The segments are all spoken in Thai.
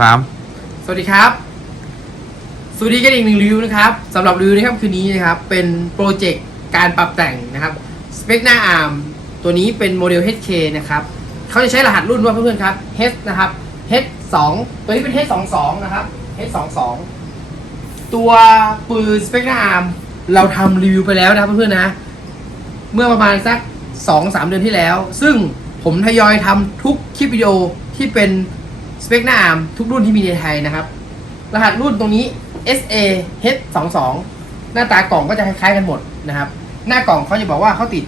สามสวัสดีครับ สวัสดีกันอีกหนึ่งรีวิวนะครับสำหรับรีวิวในค่ำคืนนี้นะครับ เป็นโปรเจกต์การปรับแต่งนะครับสเปคหน้าอาร์มตัวนี้เป็นโมเดล HK นะครับเขาจะใช้รหัสรุ่นว่าเพื่อนๆครับ H นะครับ H2 ตัวนี้เป็น H22 นะครับ H22 ตัวปืนสเปคหน้าอาร์มเราทำรีวิวไปแล้วนะครับเพื่อนๆนะ เมื่อประมาณสัก 2-3 เดือนที่แล้ว ซึ่งผมทยอยทำทุกคลิปวิดีโอที่เป็น สเปคหน้าอาร์มทุกรุ่นที่มีในไทยนะครับ รหัสรุ่นตรงนี้ SA H22 หน้าตากล่องก็จะคล้ายๆกันหมดนะครับ หน้ากล่องเขาจะบอกว่าเขาติด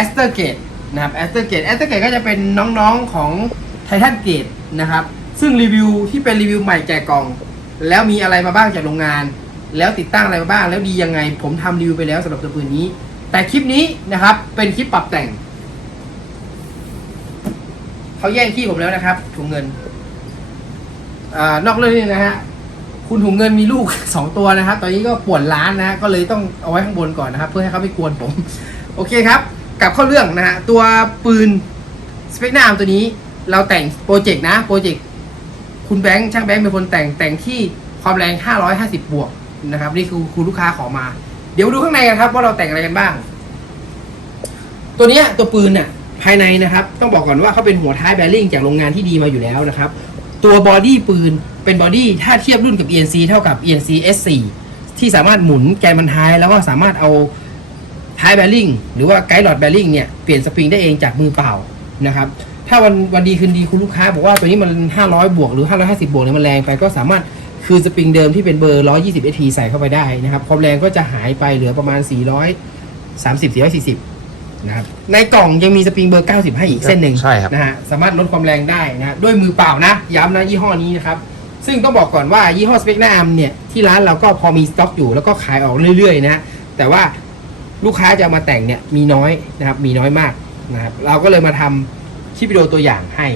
a s t e r Gate นะครับ a s t e r Gate a s t e r Gate ก็จะเป็นน้องๆของ Titan Gate นะครับ ซึ่งรีวิวที่เป็นรีวิวใหม่แกกล่อง แล้วมีอะไรมาบ้างจากโรงงาน แล้วติดตั้งอะไรมาบ้าง แล้วดียังไง ผมทำรีวิวไปแล้วสำหรับตัวปืนนี้ แต่คลิปนี้นะครับ เป็นคลิปปรับแต่งเขาแย่งที่ผมแล้วนะครับถุงเงิน อนอกเรื่องนี้นะฮะคุณถุงเงินมีลูกสองตัวนะครับ ตอนนี้ก็ปวดร้านนะฮะก็เลยต้องเอาไว้ข้างบนก่อนนะครับ เพื่อให้เขาไม่กวนผม โอเคครับ กลับเข้าเรื่องนะฮะตัวปืนสเปกนามตัวนี้เราแต่งโปรเจกต์นะโปรเจกต์คุณแบงค์ช่างแบงค์เป็นคนแต่งแต่งที่ความแรง 550 บวกนะครับ นี่คือคุณลูกค้าขอมา เดี๋ยวดูข้างในกันครับ ว่าเราแต่งอะไรกันบ้าง ตัวนี้ตัวปืนเนี่ยภายในนะครับ ต้องบอกก่อนว่าเขาเป็นหัวท้ายแบริ่งจากโรงงานที่ดีมาอยู่แล้วนะครับ ตัวบอดี้ปืนเป็นบอดี้ถ้าเทียบรุ่นกับ ENC เท่ากับ ENC S4 ที่สามารถหมุนแกนบรรท้าย แล้วก็สามารถเอาท้ายแบริ่งหรือว่าไกด์หลอดแบริ่งเนี่ยเปลี่ยนสปริงได้เองจากมือเปล่านะครับถ้าวันวันดีคืนดีคุณลูกค้าบอกว่าตัวนี้มัน 500 บวกหรือ 550 บวกเนี่ยมันแรงไปก็สามารถคืนสปริงเดิมที่เป็นเบอร์ 120 SP ใส่เข้าไปได้นะครับความแรงก็จะหายไปเหลือประมาณ430 440 นะครับในกล่องยังมีสปริงเบอร์90ให้อีกเส้นหนึ่งใช่ครับ นะฮะสามารถลดความแรงได้นะด้วยมือเปล่านะ ย้ำนะยี่ห้อนี้นะครับ ซึ่งต้องบอกก่อนว่ายี่ห้อสเปกหน้าอัมเนี่ย ที่ร้านเราก็พอมีสต็อกอยู่แล้วก็ขายออกเรื่อยๆนะฮะแต่ว่าลูกค้าจะเอามาแต่งเนี่ยมีน้อยนะครับมีน้อยมากนะครับเราก็เลยมาทำคลิปวิดีโอตัวอย่างให้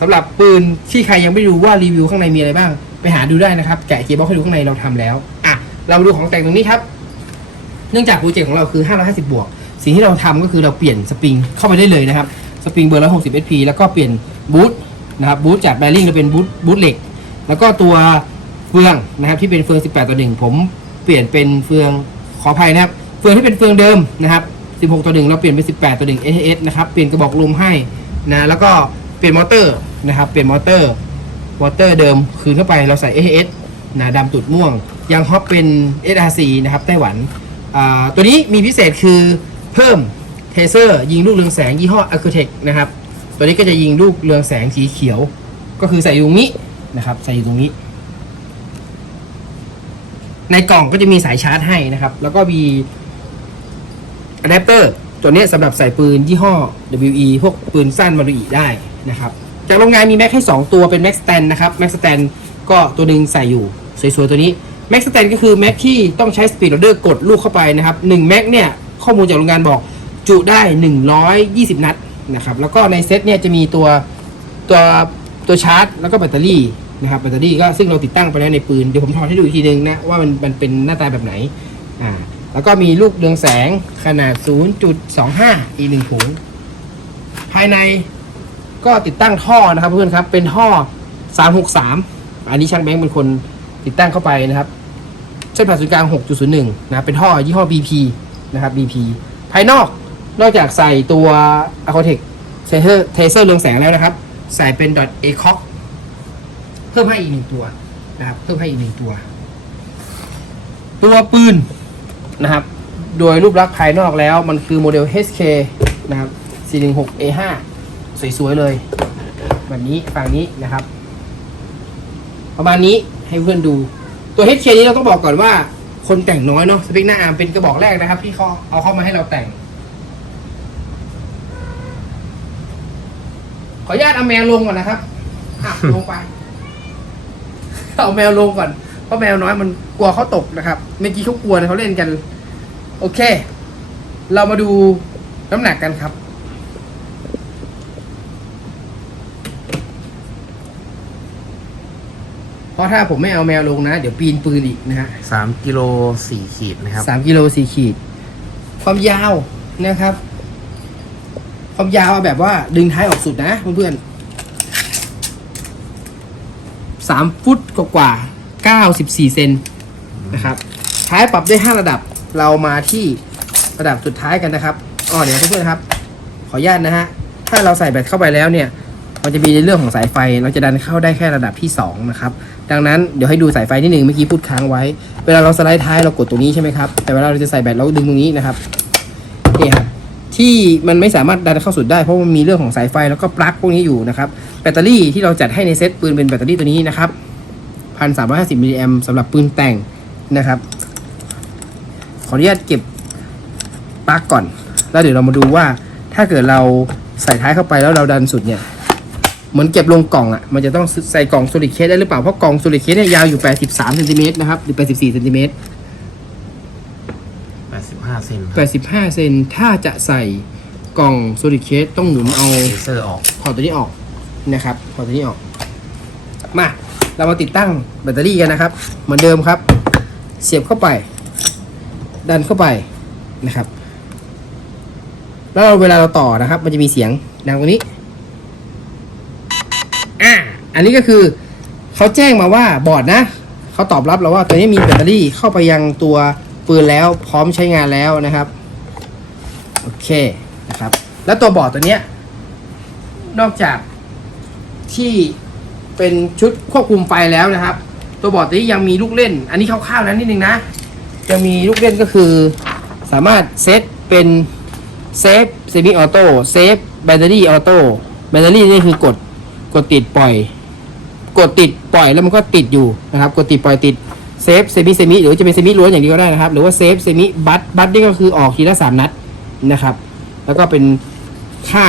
สำหรับปืนที่ใครยังไม่รู้ว่ารีวิวข้างในมีอะไรบ้าง ไปหาดูได้นะครับ แกะเกียร์บ็อกซ์ให้ดูข้างในเราทำแล้วอะเรามาดูของแต่งตรงนี้ครับ เนื่องจากโปรเจกต์ของเราคือ 550 บวก สิ่งที่เราทำก็คือเราเปลี่ยนสปริงเข้าไปได้เลยนะครับ สปริงเบอร์160 SP แล้วก็เปลี่ยนบูทนะครับบูทจากแบริ่งเราเป็นบูทบูทเหล็ก แล้วก็ตัวเฟืองนะครับที่เป็นเฟือง 18 ต่อ 1 ผมเปลี่ยนเป็นเฟืองขออภัยนะครับ เฟืองที่เป็นเฟืองเดิมนะครับ 16 ต่อ 1 เราเปลี่ยนเป็น 18 ต่อ 1 AHS นะครับ เปลี่ยนกระบอกลมให้นะแล้วก็เปลี่ยนมอเตอร์นะครับ เปลี่ยนมอเตอร์มอเตอร์เดิมคืนเข้าไปเราใส่ AHS นะดำตุดม่วงยางฮอปเป็น SRC นะครับไต้หวันตัวนี้มีพิเศษคือ เพิ่มเทเซอร์ยิงลูกเรืองแสงยี่ห้อ a c u t e c นะครับ ตัวนี้ก็จะยิงลูกเรืองแสงสีเขียว ก็คือใส่อยู่ตรงนี้นะครับ ใส่อยู่ตรงนี้ ในกล่องก็จะมีสายชาร์จให้นะครับ แล้วก็มีอะแดปเตอร์ตัวนี้สำหรับใส่ปืนยี่ห้อ WE พวกปืนสั้นมารุอีได้นะครับ จากโรงงานมีแม็กให้ 2 ตัวเป็นแม็กสแตนนะครับแม็กสแตนก็ตัวหนึ่งใส่อยู่สวยๆตัวนี้แม็กสแตนก็คือแม็กที่ต้องใช้สปีดโรเดอร์กดลูกเข้าไปนะครับ1แม็กเนี่ย ข้อมูลจากโรงงานบอกจุได้ 120 นัดนะครับแล้วก็ในเซตเนี่ยจะมีตัวตัวตัวชาร์จ แล้วก็แบตเตอรี่นะครับแบตเตอรี่ก็ซึ่งเราติดตั้งไปแล้วในปืน เดี๋ยวผมถอดให้ดูอีกทีนึงนะ ว่ามันมันเป็นหน้าตาแบบไหนอ่าแล้วก็มีลูกเรืองแสงขนาด 0.25 อีกหนึ่งถุง ภายในก็ติดตั้งท่อนะครับเพื่อนครับ เป็นท่อ 363 อันนี้ช่างแบงค์เป็นคนติดตั้งเข้าไปนะครับ เส้นผ่านศูนย์กลาง 6.01 นะเป็นท่อยี่ห้อ BP นะครับ BP ภายนอกนอกจากใส่ตัว a c o t e c Taser Taser เรืองแสงแล้วนะครับ ใส่เป็น a c o c เพิ่มให้อีกหนึ่งตัวนะครับ เพิ่มให้อีกหนึ่งตัว ตัวปืนนะครับ โดยรูปลักษณ์ภายนอกแล้วมันคือโมเดล HK นะครับ 416A5 สวย ๆ เลย แบบนี้ฝั่งนี้นะครับ ประมาณนี้ให้เพื่อนดูตัว HK นี้เราต้องบอกก่อนว่า คนแต่งน้อยเนาะสเปคหน้าอาร์มเป็นกระบอกแรกนะครับ ที่เขาเอาเข้ามาให้เราแต่ง ขออนุญาตเอาแมวลงก่อนนะครับอะลงไป เอาแมวลงก่อนเพราะแมวน้อยมันกลัวเขาตกนะครับเมื่อกี้เขากลัวนะเขาเล่นกัน โอเค เรามาดูน้ำหนักกันครับ เพราะถ้าผมไม่เอาแมวลงนะ เดี๋ยวปีนปืนอีกนะฮะสามกิโลสี่ขีดนะครับสามกิโลสี่ขีด ความยาวนะครับ ความยาวแบบว่าดึงท้ายออกสุดนะเพื่อนๆ3ฟุตกว่าๆ94เซนนะครับท้ายปรับได้5ระดับเรามาที่ระดับสุดท้ายกันนะครับอ๋อเดี๋ยวเพื่อนๆครับ ขออนุญาตนะฮะถ้าเราใส่แบตเข้าไปแล้วเนี่ย มันจะมีในเรื่องของสายไฟ เราจะดันเข้าได้แค่ระดับที่ 2 นะครับ ดังนั้นเดี๋ยวให้ดูสายไฟนิดนึงเมื่อกี้พูดค้างไว้ เวลาเราสไลด์ท้ายเรากดตรงนี้ใช่ไหมครับ แต่เวลาเราจะใส่แบตเราดึงตรงนี้นะครับนี่ครับที่มันไม่สามารถดันเข้าสุดได้เพราะมันมีเรื่องของสายไฟแล้วก็ปลั๊กพวกนี้อยู่นะครับ แบตเตอรี่ที่เราจัดให้ในเซตปืนเป็นแบตเตอรี่ตัวนี้นะครับพันสามร้อยห้าสิบมิลลิแอมสำหรับปืนแต่งนะครับ ขออนุญาตเก็บปลั๊กก่อน แล้วเดี๋ยวเรามาดูว่าถ้าเกิดเราใส่ท้ายเข้าไปแล้วเราดันสุดเนี่ย เหมือนเก็บลงกล่องอะ่ะ มันจะต้องใส่กล่องโซลิดเคสได้หรือเปล่า เพราะกล่องโซลิดเคสเนี่ยยาวอยู่ 83เซนติเมตรนะครับ หรือ 84เซนติเมตร85เซนครับ85เซนถ้าจะใส่กล่องโซลิดเคสต้องหมุนเอาเลเซอร์ออกถอดตัวนี้ออกนะครับถอดตัวนี้ออก มา เรามาติดตั้งแบตเตอรี่กันนะครับ เหมือนเดิมครับ เสียบเข้าไป ดันเข้าไปนะครับ แล้วเวลาเราต่อนะครับ มันจะมีเสียงดังตรงนี้ อันนี้ก็คือเขาแจ้งมาว่าบอร์ดนะเขาตอบรับเราว่าตัวนี้มีแบตเตอรี่เข้าไปยังตัวปืนแล้วพร้อมใช้งานแล้วนะครับโอเคนะครับ แล้วตัวบอร์ดตัวเนี้ยนอกจากที่เป็นชุดควบคุมไฟแล้วนะครับ ตัวบอร์ดตัวนี้ยังมีลูกเล่น อันนี้คร่าวๆแล้วนิดนึงนะจะมีลูกเล่นก็คือ สามารถเซตเป็นเซฟเซมิออโต้เซฟแบตเตอรี่ออโต้แบตเตอรี่นี่คือกดกดติดปล่อย กดติดปล่อยแล้วมันก็ติดอยู่นะครับ กดติดปล่อยติดเซฟเซมิเซมิหรือจะเป็นเซมิล้วนอย่างนี้ก็ได้นะครับ หรือว่าเซฟเซมิบัตบัตนี่ก็คือออกทีละสามนัดนะครับ แล้วก็เป็นค่า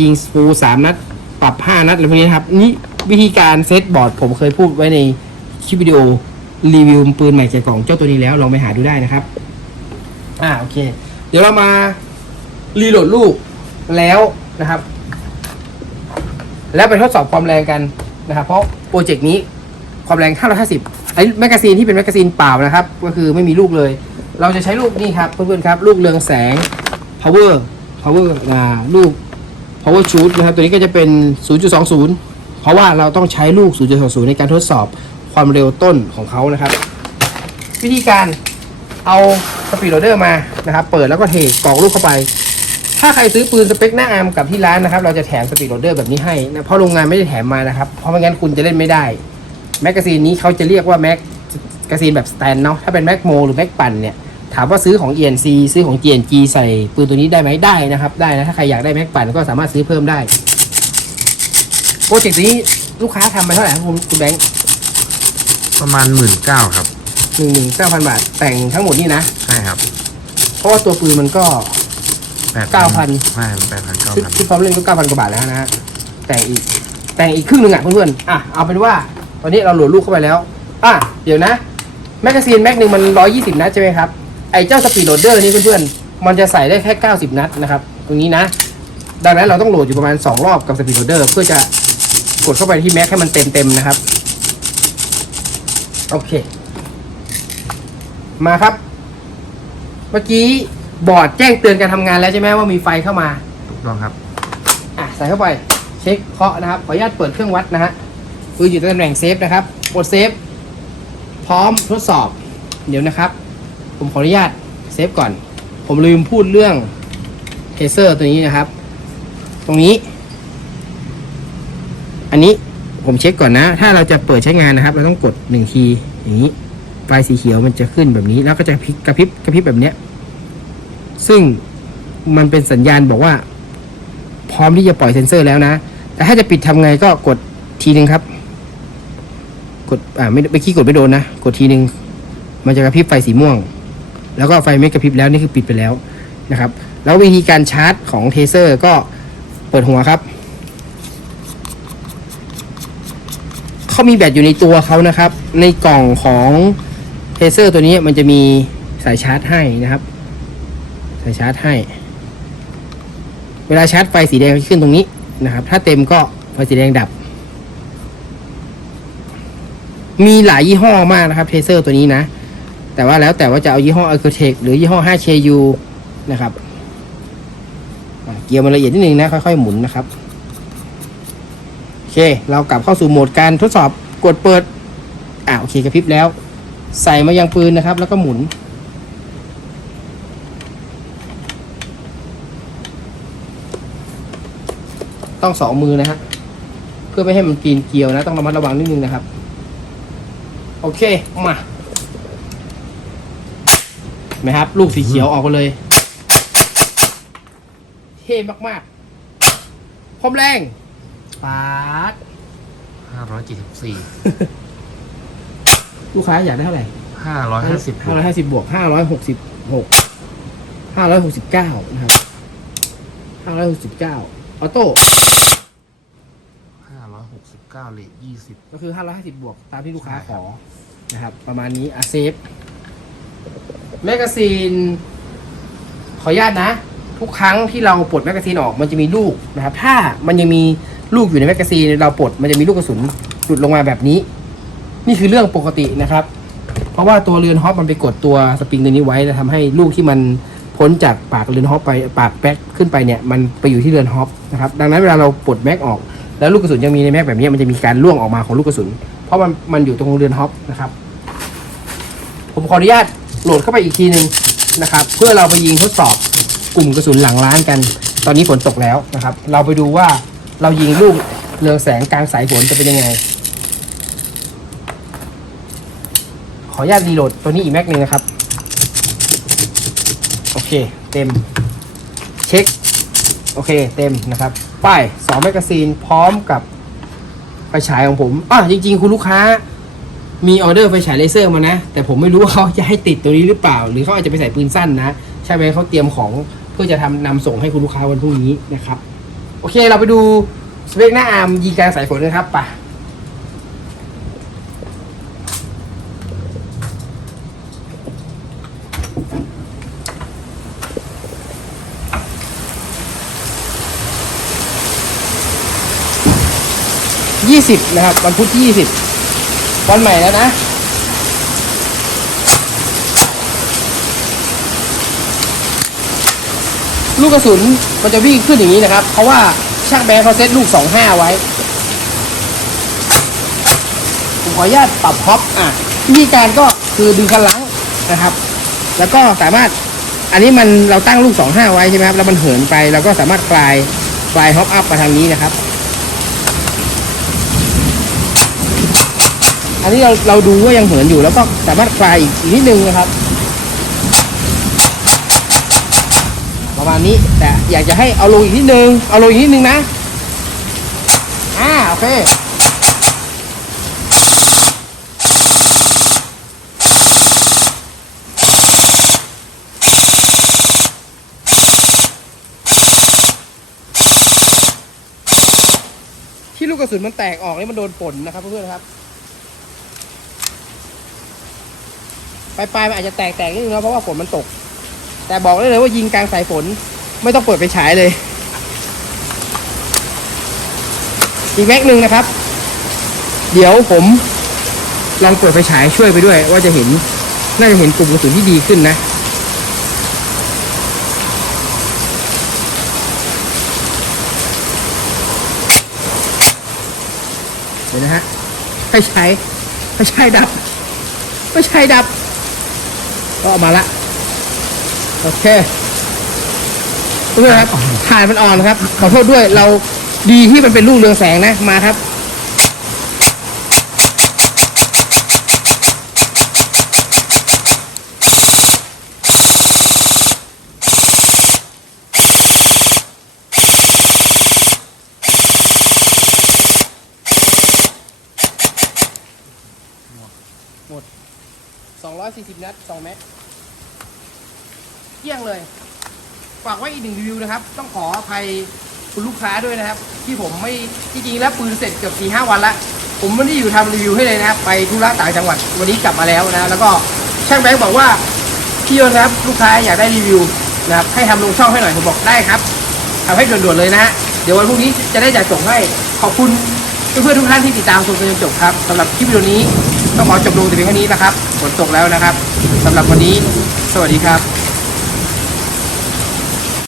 ยิงสปูสามนัด ปรับห้านัดอะไรพวกนี้นะครับ นี่วิธีการเซตบอร์ดผมเคยพูดไว้ในคลิปวิดีโอรีวิวปืนใหม่แกะกล่องเจ้าตัวนี้แล้วลองไปหาดูได้นะครับ อ่าโอเค เดี๋ยวเรามารีโหลดลูกแล้วนะครับ แล้วไปทดสอบความแรงกัน นะครับเพราะโปรเจกต์นี้ความแรง 550 ไอ้แมกกาซีนที่เป็นแมกกาซีนเปล่านะครับ ก็คือไม่มีลูกเลย เราจะใช้ลูกนี่ครับเพื่อนๆครับ ลูกเรืองแสง power power อ่าลูก power shoot นะครับ ตัวนี้ก็จะเป็น 0.20 เพราะว่าเราต้องใช้ลูก 0.20 ในการทดสอบความเร็วต้นของเขานะครับ วิธีการเอาสปีดโรเดอร์มานะครับ เปิดแล้วก็เทกรอกลูกเข้าไป ถ้าใครซื้อปืนสเปคหน้าอาร์มกับที่ร้านนะครับ เราจะแถมสปีดโรเดอร์แบบนี้ให้นะเพราะโรงงานไม่ได้แถมมานะครับ เพราะไม่งั้นคุณจะเล่นไม่ได้ แมกกาซีนนี้เขาจะเรียกว่าแมกกาซีนแบบสแตนเนาะถ้าเป็นแมกโมหรือแมกปั่นเนี่ยถามว่าซื้อของ ENC ซื้อของ GNG ใส่ปืนตัวนี้ได้ไหมได้นะครับได้นะถ้าใครอยากได้แม็กปั่นก็สามารถซื้อเพิ่มได้โปรเจกต์นี้ลูกค้าทำไปเท่าไหร่ครับคุณคุณแบงค์ประมาณ19,000ครับหนึ่งหนึ่งเก้าพันบาทแต่งทั้งหมดนี่นะใช่ครับ เพราะว่าตัวปืนมันก็ 8,000 9,000ใช่8,000ชุด9,000ชุดพร้อมเล่นก็เก้าพันกว่าบาทแล้วนะฮะแต่งอีกแต่งอีกครึ่งหนึ่งอะเพื่อนๆอะเอาเป็นว่า ตอนนี้เราโหลดลูกเข้าไปแล้ว อะเดี๋ยวนะแมกกาซีนแม็กหนึ่งมันร้อยี่สิบนัดใช่ไหมครับไอ้เจ้าสปีดโหลดเดอร์นี่เพื่อนๆมันจะใส่ได้แค่เก้าสิบนัดนะครับตรงนี้นะ ดังนั้นเราต้องโหลดอยู่ประมาณสองรอบกับสปีดโหลดเดอร์เพื่อจะกดเข้าไปที่แม็กให้มันเต็มๆนะครับ โอเค มาครับ เมื่อกี้ บอร์ดแจ้งเตือนการทำงานแล้วใช่ไหมว่ามีไฟเข้ามา ถูกต้องครับ อะใส่เข้าไปเช็คเคาะนะครับ ขออนุญาตเปิดเครื่องวัดนะฮะปืนอยู่ในตำแหน่งเซฟนะครับกดเซฟ พร้อมทดสอบ เดี๋ยวนะครับ ผมขออนุญาตเซฟก่อน ผมลืมพูดเรื่องเทเซอร์ตัวนี้นะครับ ตรงนี้ อันนี้ผมเช็คก่อนนะ ถ้าเราจะเปิดใช้งานนะครับ เราต้องกดหนึ่งทีอย่างนี้ไฟสีเขียวมันจะขึ้นแบบนี้ แล้วก็จะพลิกกระพริบกระพริบแบบเนี้ย ซึ่งมันเป็นสัญญาณบอกว่า พร้อมที่จะปล่อยเซ็นเซอร์แล้วนะ แต่ถ้าจะปิดทำไงก็กดทีหนึ่งครับ กดอ่าไม่ไม่ขี้กดไม่โดนนะ กดทีหนึ่งมันจะกระพริบไฟสีม่วง แล้วก็ไฟไม่กระพริบแล้วนี่คือปิดไปแล้วนะครับ แล้ววิธีการชาร์จของเทเซอร์ก็เปิดหัวครับเขามีแบตอยู่ในตัวเขานะครับ ในกล่องของเทเซอร์ตัวนี้มันจะมีสายชาร์จให้นะครับ สายชาร์จให้ เวลาชาร์จไฟสีแดงขึ้นตรงนี้นะครับ ถ้าเต็มก็ไฟสีแดงดับ มีหลายยี่ห้อมากนะครับเทเซอร์ตัวนี้นะ แต่ว่าแล้วแต่ว่าจะเอายี่ห้อ a l c o t e c หรือยี่ห้อ 5KU นะครับเกียร์มันละเอียดนิดนึงนะ ค่อยๆหมุนนะครับ โอเค เรากลับเข้าสู่โหมดการทดสอบกดเปิดอ่าโอเคกระพริบแล้ว ใส่มายังปืนนะครับ แล้วก็หมุน ต้องสองมือนะฮะเพื่อไม่ให้มันปีนเกลียวนะ ต้องระมัดระวังนิดนึงนะครับ โอเคมาเห็นไหมครับ ลูกสีเขียวออกมาเลย เท่มากๆพร้อมแรงปาดห้าร้อยเจ็ดสิบสี่ลูกค้าอยากได้เท่าไหร่ห้าร้อยห้าสิบห้าร้อยห้าสิบบวกห้าร้อยหกสิบหกห้าร้อยหกสิบเก้านะครับห้าร้อยหกสิบเก้า ออโต้ห้าร้อยหกสิบเก้าเลทยี่สิบก็คือห้าร้อยห้าสิบบวกตามที่ลูกค้าขอนะครับ ประมาณนี้อาเซฟแมกกาซีน ขออนุญาตนะ ทุกครั้งที่เราปลดแมกกาซีนออกมันจะมีลูกนะครับ ถ้ามันยังมีลูกอยู่ในแมกกาซีนเราปลดมันจะมีลูกกระสุนหลุดลงมาแบบนี้ นี่คือเรื่องปกตินะครับ เพราะว่าตัวเรือนฮอปมันไปกดตัวสปริงตัวนี้ไว้แล้วทำให้ลูกที่มัน พ้นจากปากเรือนฮอปไปปากแบ็คขึ้นไปเนี่ยมันไปอยู่ที่เรือนฮอปนะครับดังนั้นเวลาเราปลดแม็กออก แล้วลูกกระสุนยังมีในแม็กแบบนี้มันจะมีการล่วงออกมาของลูกกระสุน เพราะมันมันอยู่ตรงเรือนฮอปนะครับผมขออนุญาตโหลดเข้าไปอีกทีหนึ่งนะครับ เพื่อเราไปยิงทดสอบกลุ่มกระสุนหลังร้านกัน ตอนนี้ฝนตกแล้วนะครับ เราไปดูว่าเรายิงลูกเรืองแสงกลางสายฝนจะเป็นยังไง ขออนุญาตรีโหลดตัวนี้อีกแม็กหนึ่งนะครับ เคเต็ม เช็ค โอเคเต็มนะครับ ป้ายสองแมกกาซีนพร้อมกับไฟฉายของผมอะจริง ๆ คุณลูกค้า มีออเดอร์ไฟฉายเลเซอร์มานะ แต่ผมไม่รู้ว่าเขาจะให้ติดตัวนี้หรือเปล่า หรือเขาอาจจะไปใส่ปืนสั้นนะ ใช่ไหมเขาเตรียมของเพื่อจะทำนำส่งให้คุณลูกค้าวันพรุ่งนี้นะครับ โอเคเราไปดูสเปคหน้าอาร์มยิงกางสายฝนกันครับไป่ ยี่สิบนะครับ วันพุธที่ยี่สิบวันใหม่แล้วนะ ลูกกระสุนมันจะวิ่งขึ้นอย่างนี้นะครับ เพราะว่าช่างแบงค์เขาเซตลูกสองห้าไว้ ผมขออนุญาตปรับฮอปอะวิธีการก็คือดึงคันลังนะครับ แล้วก็สามารถอันนี้มันเราตั้งลูกสองห้าไว้ใช่ไหมครับ แล้วมันเหินไปเราก็สามารถคลายคลายฮอปอัพมาทางนี้นะครับ อันนี้เราเราดูว่ายังเหินอยู่แล้วก็สามารถคลายอีกอีกนิดนึงนะครับ ประมาณนี้แต่อยากจะให้เอาลงอีกนิดนึง เอาลงอีกนิดนึงนะอ่าโอเคที่ลูกกระสุนมันแตกออกนี่มันโดนฝนนะครับเพื่อนๆครับ ปลายๆมันอาจจะแตกแตกนิดนึงนะเพราะว่าฝนมันตก แต่บอกได้เลยว่ายิงกลางสายฝน ไม่ต้องเปิดไปฉายเลย อีกแม็กหนึ่งนะครับ เดี๋ยวผมลองเปิดไฟฉายช่วยไปด้วย ว่าจะเห็นน่าจะเห็นกลุ่มกระสุนที่ดีขึ้นนะเดี๋ยวนะฮะไฟฉายไฟฉายดับไฟฉายดับ ก็ออกมาละโอเคเพื่อนครับถ่ายมันอ่อนครับขอโทษด้วยเราดีที่มันเป็นลูกเรืองแสงนะมาครับ 240 นัด 2 แม็กเกี้ยงเลย ฝากไว้อีกหนึ่งรีวิวนะครับ ต้องขออภัยคุณลูกค้าด้วยนะครับ ที่ผมไม่จริงๆแล้วปืนเสร็จเกือบสี่ห้าวันละผมไม่ได้อยู่ทำรีวิวให้เลยนะครับ ไปธุระต่างจังหวัดวันนี้กลับมาแล้วนะ แล้วก็ช่างแบงค์บอกว่าพี่โยนครับ ลูกค้าอยากได้รีวิวนะครับให้ทำลงช่องให้หน่อยผมบอกได้ครับทำให้ด่วนๆเลยนะฮะเดี๋ยววันพรุ่งนี้จะได้จัดส่งให้ขอบคุณเพื่อนๆทุกท่านที่ติดตามชมจนจบครับสำหรับคลิปวิดีโอนี้ ต้องขอจบลงแต่เพียงเท่านี้นะครับฝนตกแล้วนะครับสำหรับวันนี้ สวัสดีครับ